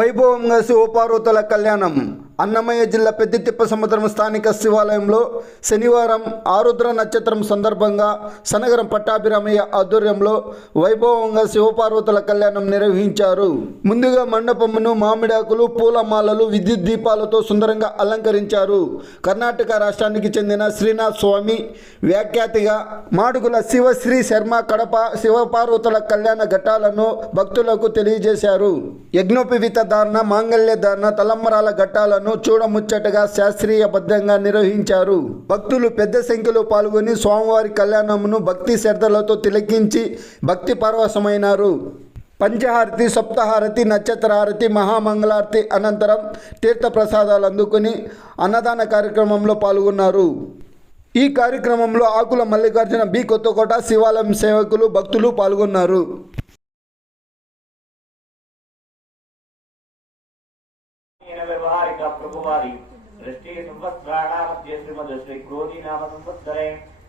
వైభవంగా శివపార్వతుల కళ్యాణం. అన్నమయ్య జిల్లా పెద్దితిప్ప సముద్రం స్థానిక శివాలయంలో శనివారం ఆరుద్ర నక్షత్రం సందర్భంగా సనగరం పట్టాభిరామయ్య ఆధ్వర్యంలో వైభవంగా శివపార్వతుల కళ్యాణం నిర్వహించారు. ముందుగా మండపమును మామిడాకులు పూలమాలలు విద్యుత్ దీపాలతో సుందరంగా అలంకరించారు. కర్ణాటక రాష్ట్రానికి చెందిన శ్రీనాథ్ స్వామి వ్యాఖ్యాతిగా మాడుగుల శివశ్రీ శర్మ కడప శివపార్వతుల కళ్యాణ ఘట్టాలను భక్తులకు తెలియజేశారు. యజ్ఞోపవిత ధారణ మాంగళ్య ధారణ తలంబరాల ఘట్టాలను చూడముచ్చటగా శాస్త్రీయబద్ధంగా నిర్వహించారు భక్తులు పెద్ద సంఖ్యలో పాల్గొని స్వామివారి కళ్యాణమును భక్తి శ్రద్ధలతో తిలకించి భక్తి పరవశమైనారు పంచహారతి సప్తహారతి నక్షత్రహారతి మహామంగళారతి అనంతరం తీర్థప్రసాదాలు అందుకుని అన్నదాన కార్యక్రమంలో పాల్గొన్నారు ఈ కార్యక్రమంలో ఆకుల మల్లికార్జున బి కొత్తకోట శివాలయం సేవకులు భక్తులు పాల్గొన్నారు क्रोधी नाम संवत्सरे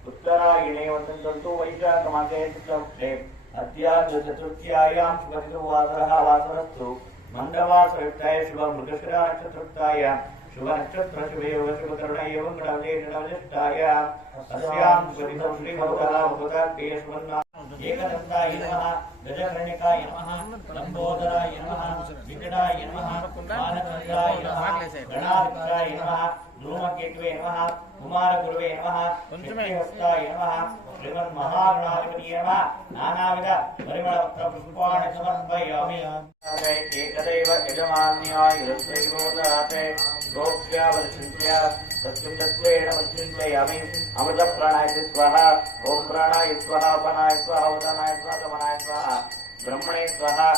उत्तरायणे वसन्तन्तु वैशाखमासे चतुर्थे अद्याद्य चतुर्थ्यायां शुभवासरः वासरस्तु मन्दवासयुक्ताय शुभमृगशिरा चतुर्थायां शुभनक्षत्र शुभे योग शुभकर्ण एवं गणवले नवनिष्ठाय अस्यां शुभदिनं श्रीमद्गला भगवतात्ते शुभन्ना एकदन्ताय नमः गजकर्णिकाय नमः लम्बोदराय नमः विकटाय नमः मानचन्द्राय नमः गणाधिपताय नमः धूमकेतवे नमः కుమారగురువే నమ. శక్తిహస్తాయ నమ. శ్రీమన్మహాగణాధిపతి నమ. నానావిధ పరిమళవక్త పుష్పాణి సమర్పయామి. ఏకదైవ యజమాన్యాయుర్దైవోదాతే గోప్యావచింత్య సత్యం తత్వేణ వంచయామి అమృత ప్రాణాయ స్వహ. ఓం ప్రాణాయ స్వహ. పనాయ స్వహ. ఉదనాయ స్వహ. దమనాయ స్వహ. బ్రహ్మణే స్వహ.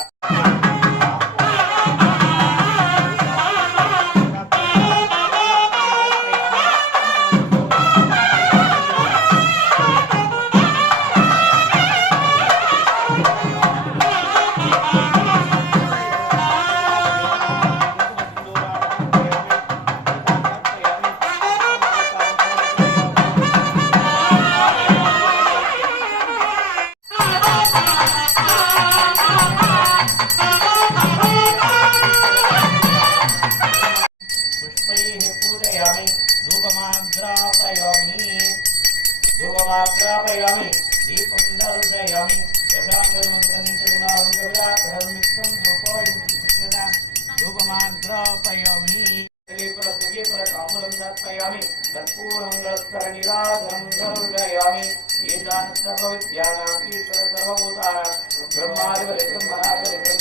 ब्रह्मा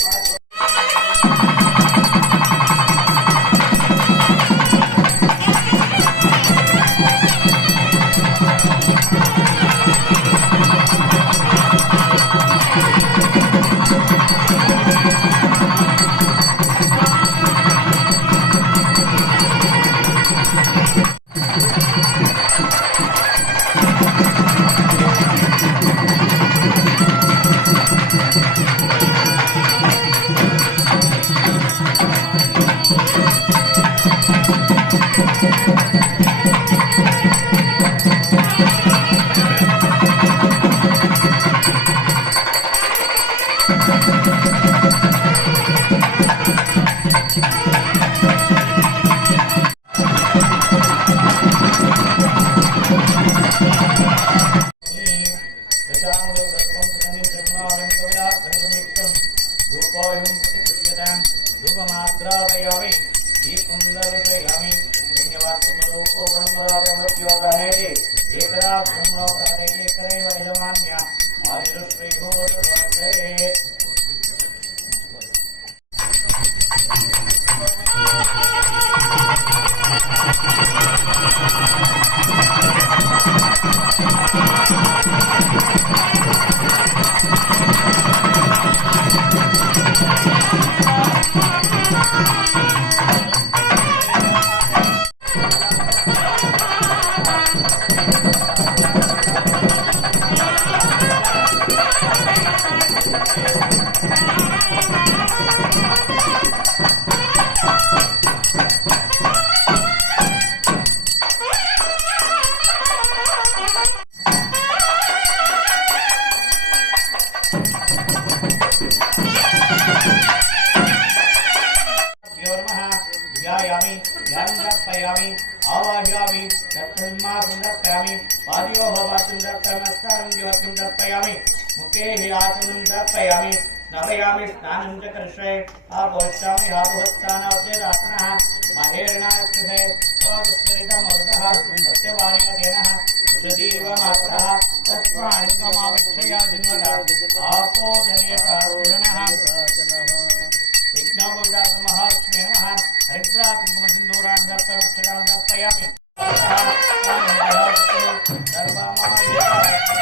दर्पयामि रक्तं मातुं दर्पयामि पादिवोहवाचुं दर्पनस्कारं दिवक्यं दर्पयामि मुखेः आचमनं दर्पयामि नवयामि स्नानं च कर्षये आपोष्यामि आपोहस्तानावसे रात्नः महेर्णाय कृते स्वाविस्मरितमरुतः सत्यवाणीयतेनः षदीवमात्रः तस्माणिकमाविक्षया जन्मदा आपोदनीयकारुणः यज्ञोपविदासमहालक्ष्मी नमः हरिद्रा कुङ्कुमसिन्दूरान् दत्तवक्षरान् दत्तयामि Thank you.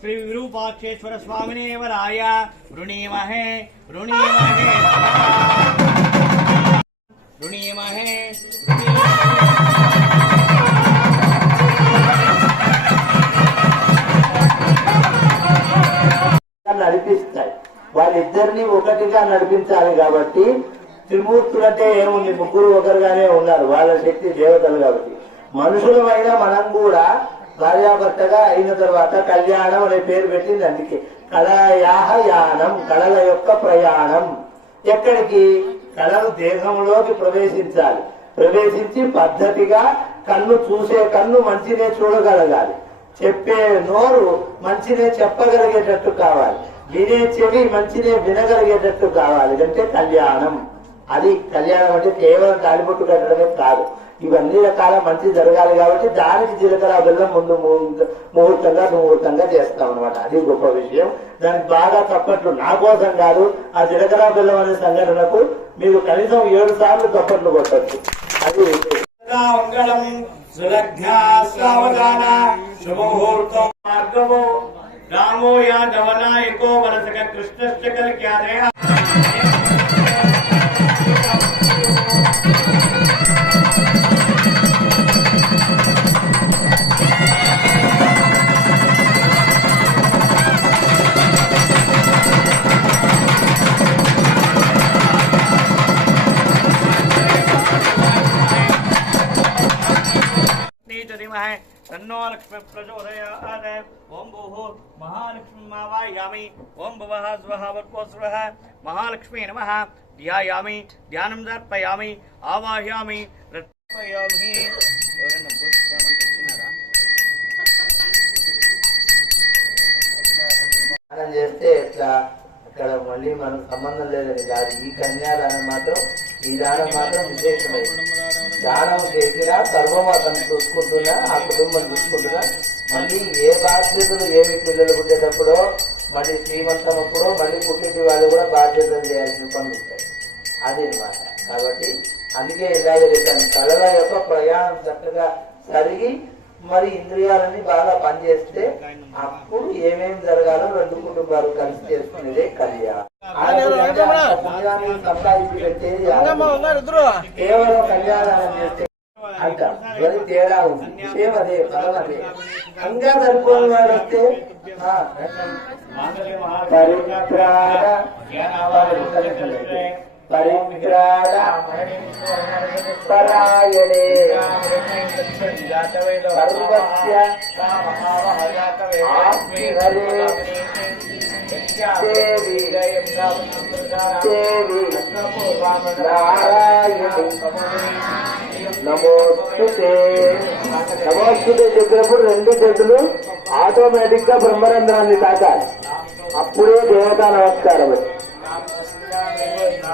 శ్రీ విరూపాక్షేశ్వర స్వామినే వరాయ వృణీమహే వృణీమహే వృణీమహే నడిపిస్తాయి వాళ్ళిద్దరిని ఒకటిగా నడిపించాలి కాబట్టి త్రిమూర్తులు అంటే ఏముంది ముగ్గురు ఒకరుగానే ఉన్నారు. వాళ్ళ శక్తి దేవతలు కాబట్టి. మనుషులమైన మనం కూడా భార్యాభర్తగా అయిన తర్వాత కళ్యాణం అనే పేరు పెట్టింది అందుకే. కళయాహ యానం కళల యొక్క ప్రయాణం. ఎక్కడికి? కళలు దేహంలోకి ప్రవేశించాలి. ప్రవేశించి పద్ధతిగా కన్ను చూసే కన్ను మంచినే చూడగలగాలి. చెప్పే నోరు మంచినే చెప్పగలిగేటట్టు కావాలి. వినే చెవి మంచినే వినగలిగేటట్టు కావాలి. అంటే కళ్యాణం. అది కళ్యాణం అంటే కేవలం తాలిబొట్టు కట్టడమే కాదు. ఇవన్నీ రకాల మంచి జరగాలి కాబట్టి దానికి జీలకర్ర బెల్లం ముందు ముహూర్తంగా ముహూర్తంగా చేస్తాం అనమాట అది గొప్ప విషయం. దానికి బాగా తప్పట్లు నా కోసం కాదు ఆ జీలకర్ర బెల్లం అనే సంఘటనకు మీరు కనీసం ఏడు సార్లు తప్పట్లు కొట్టచ్చు. అది మార్గము రామో యా దవనాయకో మనసక మార్గమో. రామో కృష్ణశ్చ नीचरिमहे तन्नो लक्ष्मी प्रचोदयात् ओम भूः महालक्ष्मीमावाहयामि ओम भुवः स्वः वर्गो स्वः महालक्ष्मी नमः ध्यायामि ध्यानं दर्पयामि आवाहयामि రత్పయామి ఎవరైనా పూజిస్తామని తెచ్చినారా దానం చేస్తే ఎట్లా అక్కడ మళ్ళీ మనకు సంబంధం లేదని కాదు. ఈ కన్యాదానం మాత్రం ఈ దానం మాత్రం విశేషమైంది. దానం చేసినా సర్వం అతను చూసుకుంటున్నా ఆ కుటుంబం చూసుకుంటున్నా మళ్ళీ ఏ బాధ్యతలు ఏమి పిల్లలు పుట్టేటప్పుడో మళ్ళీ శ్రీమంతం అప్పుడో మళ్ళీ పుట్టింటి వాళ్ళు కూడా బాధ్యతలు చేయాల్సిన పనులు ఉంటాయి. అది కాబట్టి అందుకే ఇలాగే చెప్పాను కళల యొక్క ప్రయాణం చక్కగా జరిగి మరి ఇంద్రియాలన్నీ బాగా పనిచేస్తే అప్పుడు ఏమేం జరగాలో రెండు కుటుంబాలు కలిసి చేసుకునేదే కళ్యాణం. సంపాదించి పెట్టేది. కేవలం కళ్యాణం చేస్తే అంట. మరి తేడా ఉంది. విషయం అదే ఫలం అదే. ఇంకా సరిపోని వాడు వస్తే పరిత్రాణ పరిత్రాణ పరాయణే సర్వస్య ఆప్తిహరే దేవి దేవి నారాయణి నమోస్తుతే నమోస్తుతే చెప్పినప్పుడు రెండు చేతులు ఆటోమేటిక్గా బ్రహ్మరంధ్రాన్ని తాకాలి. అప్పుడే దేవతా నమస్కారం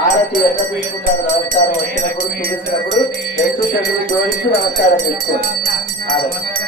ఆరతి ఎంత తీసుకుంటారు నమస్కారం వచ్చినప్పుడు చూపించినప్పుడు రెండు జోడించి నమస్కారం చేసుకోండి.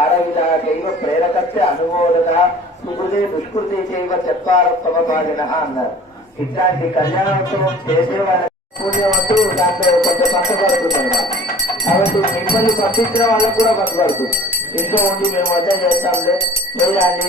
ఆరవిధాకైవ ప్రేరకస్య అనుమోదన సుగులే దుష్కృతి చేయవ చత్వార సమభాగిన అన్నారు. ఇట్లాంటి కళ్యాణోత్సవం చేసే వాళ్ళ దాంట్లో కొంచెం కష్టపడుతుంది కాబట్టి మిమ్మల్ని పంపించిన వాళ్ళకు కూడా కష్టపడుతుంది ఇంట్లో ఉండి మేము వద్ద చేస్తాంలే. చేయాలి